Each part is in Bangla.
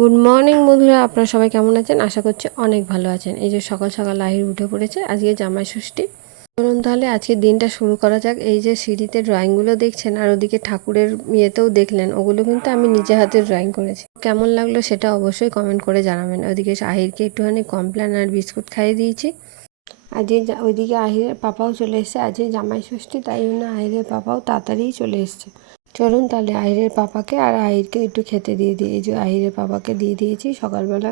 গুড মর্নিং বন্ধুরা, আপনারা সবাই কেমন আছেন? আশা করছি অনেক ভালো আছেন। এই যে সকাল সকাল আহির উঠে পড়েছে, আজকে জামাই ষষ্ঠী। চলুন তাহলে আজকে দিনটা শুরু করা যাক। এই যে সিঁড়িতে ড্রয়িংগুলো দেখছেন আর ওদিকে ঠাকুরের ইয়েতেও দেখলেন, ওগুলো কিন্তু আমি নিজে হাতে ড্রয়িং করেছি। কেমন লাগলো সেটা অবশ্যই কমেন্ট করে জানাবেন। ওদিকে আহিরকে একটুখানি কমপ্ল্যান আর বিস্কুট খাইয়ে দিয়েছি। আজকে ওইদিকে আহিরের পাপাও চলে এসছে, আজকে জামাই ষষ্ঠী, তাই জন্য আহিরের পাপাও তাড়াতাড়িই চলে এসছে। চলুন তাহলে আহিরের পাপাকে আর আহিরকে একটু খেতে দিয়ে দিই। এই যে আহিরের পাপাকে দিয়ে দিয়েছি সকালবেলা।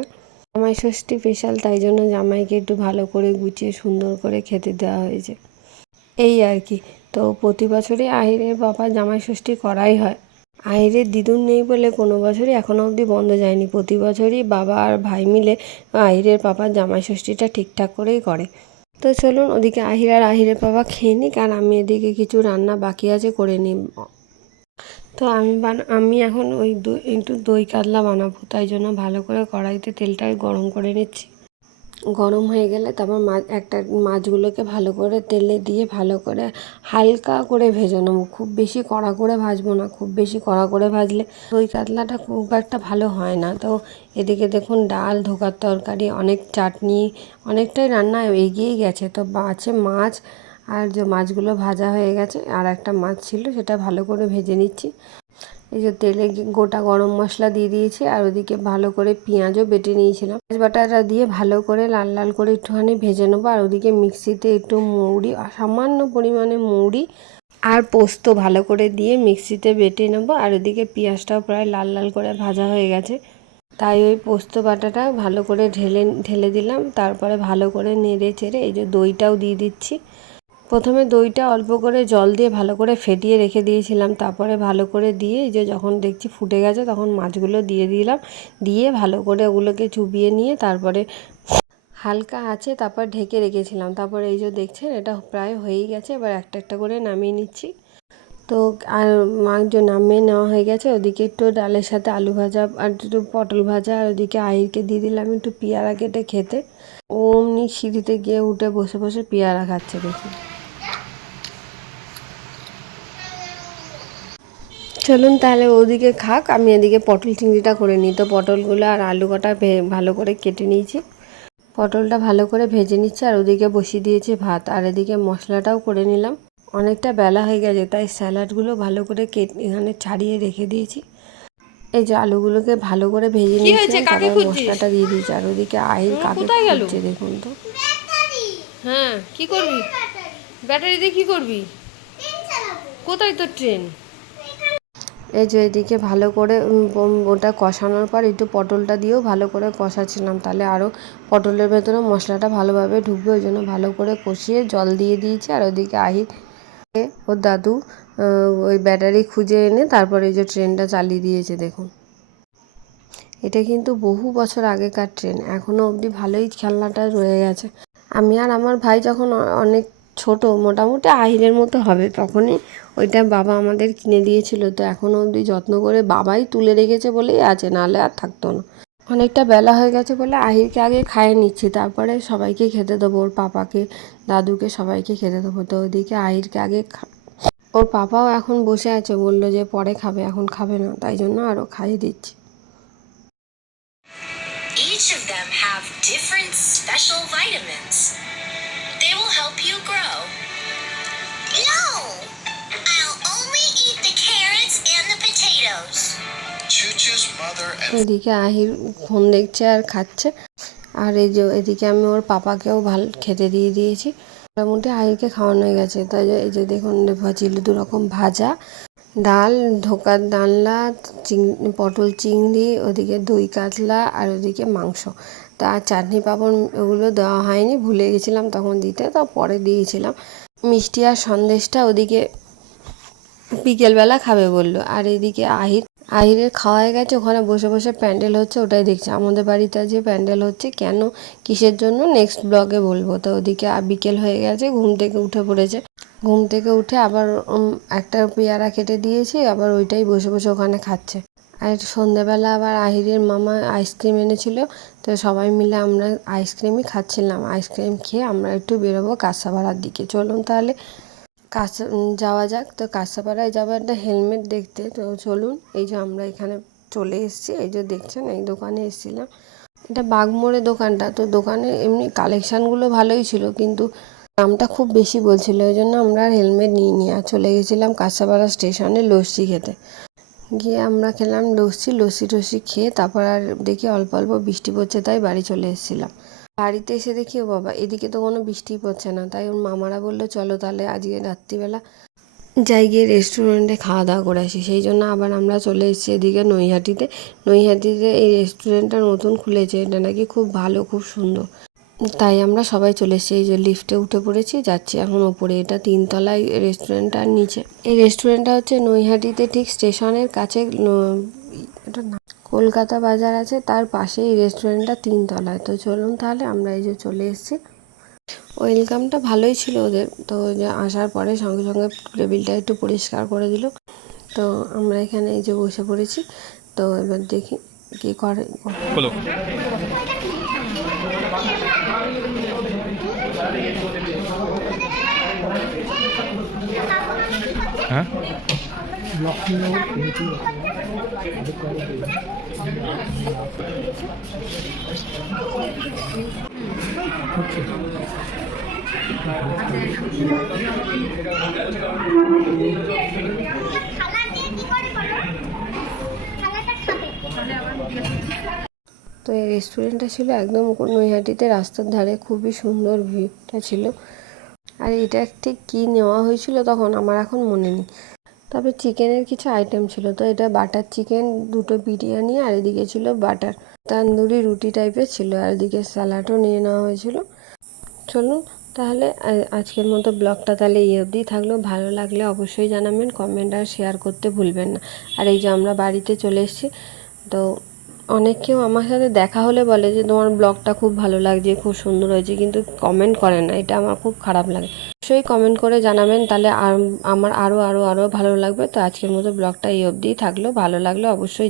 জামাই ষষ্ঠী স্পেশাল, তাই জন্য জামাইকে একটু ভালো করে গুছিয়ে সুন্দর করে খেতে দেওয়া হয়েছে, এই আর কি। তো প্রতি বছরই আহিরের পাপা জামাই ষষ্ঠী করাই হয়। আহিরের দিদুন নেই বলে কোনো বছরই এখনও অবধি বন্ধ যায়নি। প্রতি বছরই বাবা আর ভাই মিলে আহিরের পাপার জামাই ষষ্ঠীটা ঠিকঠাক করেই করে। তো চলুন ওদিকে আহির আর আহিরের পাপা খেয়ে নিক, আর আমি এদিকে কিছু রান্না বাকি আছে করে নিই। তো আমি এখন একটু দই কাতলা বানাবো, তাই জন্য ভালো করে কড়াইতে তেলটা গরম করে নিচ্ছি। গরম হয়ে গেলে তারপর মাছগুলোকে ভালো করে তেলে দিয়ে ভালো করে হালকা করে ভেজে নেবো। খুব বেশি কড়া করে ভাজবো না, খুব বেশি কড়া করে ভাজলে দই কাতলাটা খুব একটা ভালো হয় না। তো এদিকে দেখুন ডাল, ধোকার তরকারি, অনেক চাটনি, অনেকটাই রান্না এগিয়েই গেছে। তো আছে মাছ, আর যে মাছগুলো ভাজা হয়ে গেছে, আর একটা মাছ ছিল সেটা ভালো করে ভেজে নিচ্ছি। এই যে তেলে গোটা গরম মশলা দিয়ে দিয়েছি, আর ওদিকে ভালো করে পেঁয়াজও বেটে নিয়েছিলাম। পেঁয়াজ বাটাটা দিয়ে ভালো করে লাল লাল করে একটুখানি ভেজে নেবো। আর ওদিকে মিক্সিতে একটু মৌরি, সামান্য পরিমাণে মৌরি আর পোস্ত ভালো করে দিয়ে মিক্সিতে বেটে নেবো। আর ওদিকে পেঁয়াজটাও প্রায় লাল লাল করে ভাজা হয়ে গেছে, তাই ওই পোস্ত বাটাটা ভালো করে ঢেলে দিলাম। তারপরে ভালো করে নেড়ে চেড়ে এই যে দইটাও দিয়ে দিচ্ছি। প্রথমে দইটা অল্প করে জল দিয়ে ভালো করে ফেটিয়ে রেখে দিয়েছিলাম, তারপরে ভালো করে দিয়ে এই যে যখন দেখছি ফুটে গেছে তখন মাছগুলো দিয়ে দিলাম। দিয়ে ভালো করে ওগুলোকে চুবিয়ে নিয়ে তারপরে হালকা আছে তারপর ঢেকে রেখেছিলাম। তারপরে এই যে দেখছেন এটা প্রায় হয়েই গেছে, এবার একটা একটা করে নামিয়ে নিচ্ছি। তো আর মাংস নামিয়ে নেওয়া হয়ে গেছে। ওদিকে একটু ডালের সাথে আলু ভাজা আর একটু পটল ভাজা, আর ওদিকে আহিরকে দিয়ে দিলাম একটু পেয়ারা কেটে খেতে। অমনি সিঁড়িতে গিয়ে উঠে বসে বসে পেয়ারা খাচ্ছে দেখি। চলুন তাহলে ওদিকে খাক, আমি এদিকে পটল চিংড়িটা করে নিই। তো পটলগুলো আর আলু কটা ভালো করে কেটে নিয়েছি, পটলটা ভালো করে ভেজে নিচ্ছি। আর ওদিকে বসিয়ে দিয়েছি ভাত, আর এদিকে মশলাটাও করে নিলাম। অনেকটা বেলা হয়ে গেছে, তাই স্যালাডগুলো ভালো করে এখানে ছাড়িয়ে রেখে দিয়েছি। এই যে আলুগুলোকে ভালো করে ভেজে নিয়েছি, তারপর মশলাটা দিয়ে দিয়েছি। আর ওদিকে আহির কাকে খুঁজছে দেখুন তো। হ্যাঁ, কি করবি? ব্যাটারি দিয়ে কি করবি? কোথায় তোর ট্রেন? এই যে এদিকে ভালো করে ওটা কষানোর পর একটু পটলটা দিয়েও ভালো করে কষাচ্ছিলাম, তাহলে আরও পটলের ভেতরে মশলাটা ভালোভাবে ঢুকবে, ওই জন্য ভালো করে কষিয়ে জল দিয়ে দিয়েছি। আর ওদিকে আহির ওর দাদু ওই ব্যাটারি খুঁজে এনে তারপরে এই যে ট্রেনটা চালিয়ে দিয়েছে দেখুন। এটা কিন্তু বহু বছর আগেকার ট্রেন, এখনও অবধি ভালোই খেলনাটা রয়ে গেছে। আমি আর আমার ভাই যখন অনেক ছোট, মোটামুটি আহিরের মতো হবে, তখনই ওইটা বাবা আমাদের কিনে দিয়েছিল। তো এখনও অবধি যত্ন করে বাবাই তুলে রেখেছে বলেই আছে, নাহলে আর থাকতো না। অনেকটা বেলা হয়ে গেছে বলে আহিরকে আগে খাইয়ে নিচ্ছি, তারপরে সবাইকে খেতে দেবো, ওর পাপাকে, দাদুকে, সবাইকে খেতে দেবো। তো ওদিকে আহিরকে আগে ওর পাপাও এখন বসে আছে, বললো যে পরে খাবে, এখন খাবে না, তাই জন্য আরও খাইয়ে দিচ্ছি। Each of them have different special vitamins. They will help you grow. No! I'll only eat the carrots and the potatoes. Choo-choo's mother and এদিকে আহির ফোন দেখছে আর খাচ্ছে, আর এই যে এদিকে আমি ওর পাপাকেও খেতে দিয়ে দিয়েছি। মোটামুটি আহিরকে খাওয়ানো হয়ে গেছে। তাই এই যে দেখুন ছিল 2 রকম ভাজা, ডাল, ধোকার ডালনা, পটল চিংড়ি, ওদিকে দই কাতলা, আর ওদিকে মাংস। তা চাটনি পাঁপড় ওগুলো দেওয়া হয়নি, ভুলে গেছিলাম তখন দিতে, তো পরে দিয়েছিলাম। মিষ্টি আর সন্দেশটা ওদিকে বিকেলবেলা খাবে বললো। আর এদিকে আহিরের খাওয়া হয়ে গেছে, ওখানে বসে বসে প্যান্ডেল হচ্ছে, ওটাই দেখছে। আমাদের বাড়িতে যে প্যান্ডেল হচ্ছে কেন, কিসের জন্য, নেক্সট ব্লগে বলবো। তো ওদিকে বিকেল হয়ে গেছে, ঘুম থেকে উঠে পড়েছে। ঘুম থেকে উঠে আবার একটা পেয়ারা কেটে দিয়েছি, আবার ওইটাই বসে বসে ওখানে খাচ্ছে। আর সন্ধেবেলা আবার আহিরের মামা আইসক্রিম এনেছিল, তো সবাই মিলে আমরা আইসক্রিমই খাচ্ছিলাম। আইসক্রিম খেয়ে আমরা একটু বেরোবো কাঁসাপাড়ার দিকে। চলুন তাহলে যাওয়া যাক। তো কাঁসাপাড়ায় যাবো একটা হেলমেট দেখতে, তো চলুন। এই যে আমরা এখানে চলে এসেছি। এই যে দেখছেন এই দোকানে এসেছিলাম, এটা বাগমোড়ে দোকানটা। তো দোকানে এমনি কালেকশানগুলো ভালোই ছিল, কিন্তু দামটা খুব বেশি বলছিল, ওই জন্য আমরা আর হেলমেট নিয়ে আর চলে গেছিলাম কাঁচাপাড়া স্টেশনে লস্যি খেতে। গিয়ে আমরা খেলাম লস্যি টস্যি খেয়ে তারপর আর দেখি অল্প অল্প বৃষ্টি পড়ছে, তাই বাড়ি চলে এসেছিলাম। বাড়িতে এসে দেখি ও বাবা, এদিকে তো কোনো বৃষ্টিই পড়ছে না। তাই ওর মামারা বললো চলো তাহলে আজকে রাত্রিবেলা যাই গিয়ে রেস্টুরেন্টে খাওয়া দাওয়া করে আসি। সেই জন্য আবার আমরা চলে এসেছি এদিকে নৈহাটিতে এই রেস্টুরেন্টটা নতুন খুলেছে, এটা নাকি খুব ভালো, খুব সুন্দর। তাই আমরা সবাই চলে এসেছি। এই যে লিফটে উঠে পড়েছি, যাচ্ছি এখন ওপরে। এটা 3 তলায় রেস্টুরেন্টটার নিচে। এই রেস্টুরেন্টটা হচ্ছে নৈহাটিতে ঠিক স্টেশনের কাছে, এটা না কলকাতা বাজার আছে তার পাশে এই রেস্টুরেন্টটা 3 তলায়। তো চলুন তাহলে আমরা এই যে চলে এসেছি। ওয়েলকামটা ভালোই ছিল ওদের। তো যে আসার পরে সঙ্গে সঙ্গে টেবিলটা একটু পরিষ্কার করে দিল। তো আমরা এখানে এই যে বসে পড়েছি। তো এবার দেখি কী করে। বলো। হ্যাঁ তো এই রেস্টুরেন্টটা ছিল একদম নৈহাটিতে রাস্তার ধারে, খুবই সুন্দর ভিউটা ছিল। আর এটা ঠিক কী নেওয়া হয়েছিল তখন আমার এখন মনে নেই, তবে চিকেনের কিছু আইটেম ছিল। তো এটা বাটার চিকেন, 2টো বিরিয়ানি, আর এদিকে ছিল বাটার তান্দুরি রুটি টাইপের ছিল, আর এদিকে স্যালাডও নিয়ে নেওয়া হয়েছিল। চলুন তাহলে আজকের মতো ব্লগটা তাহলে এই অবধি থাকলো। ভালো লাগলে অবশ্যই জানাবেন, কমেন্ট আর শেয়ার করতে ভুলবেন না। আর এই যে আমরা বাড়িতে চলে এসেছি। তো অনেকেও আমার সাথে দেখা হলে বলে যে তোমার ব্লগটা খুব ভালো লাগছে, খুব সুন্দর হয়েছে, কিন্তু কমেন্ট করে না, এটা আমার খুব খারাপ লাগে। অবশ্যই কমেন্ট করে জানাবেন, তাহলে আমার আরও ভালো লাগবে। তো আজকের মতো ব্লগটা এই অবধিই থাকলো। ভালো লাগলে অবশ্যই